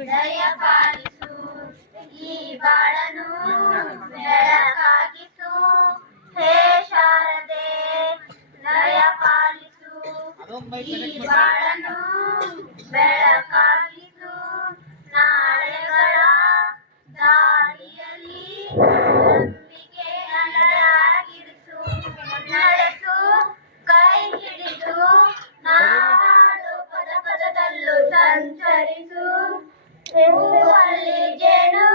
ದಯ ಪಾಲಿಸು ಈ ಬಾಳನು ಬೆಳಕಾಗಿಸು. ಹೇ ಶಾರದೆ ದಯಪಾಲಿಸು. ಈ ಬಾಳನು ಬೆಳಕಾಗಿಸು. ನಾಳೆಗಳ ದಾರಿಯಲ್ಲಿ ನಂಬಿಕೆ ನಡೆಯಾಗಿರಿಸು ನಡೆಸು ಕೈ ಹಿಡಿದು ನಾಡು ಪದ ಪದದಲ್ಲೂ ಸಂಚರಿಸು. ಹೂವಲ್ಲಿ ಜೇನು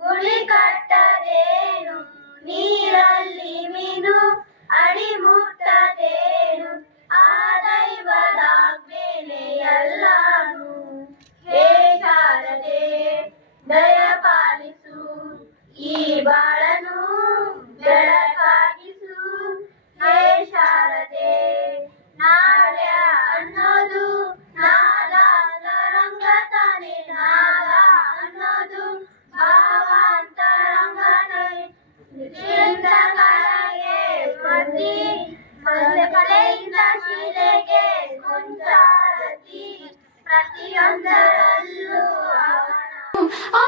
ಗುಳಿ ಕಟ್ಟದೇನು, ನೀರಲ್ಲಿ ಮೀನು ಅಡಿ ಮುಟ್ಟದೇನು ಆ ದೈವದ ಎಲ್ಲಾನು ಹೇ ಶಾರದೆ ದಯ ಪಾಲಿಸು, ಈ ಬಾಳನು ಬೆಳಕಾಗಿಸು ಹೇ ಶಾರದೆ ನಾಳೆ ಅನ್ನೋದು ನಾದ ರಂಗತಾನೆ ನಾ ಶಿಲೆಗೆ ಕೊಂಚಾರತಿ ಪ್ರತಿಯೊಂದರಲ್ಲೂ ಅವನ ಆ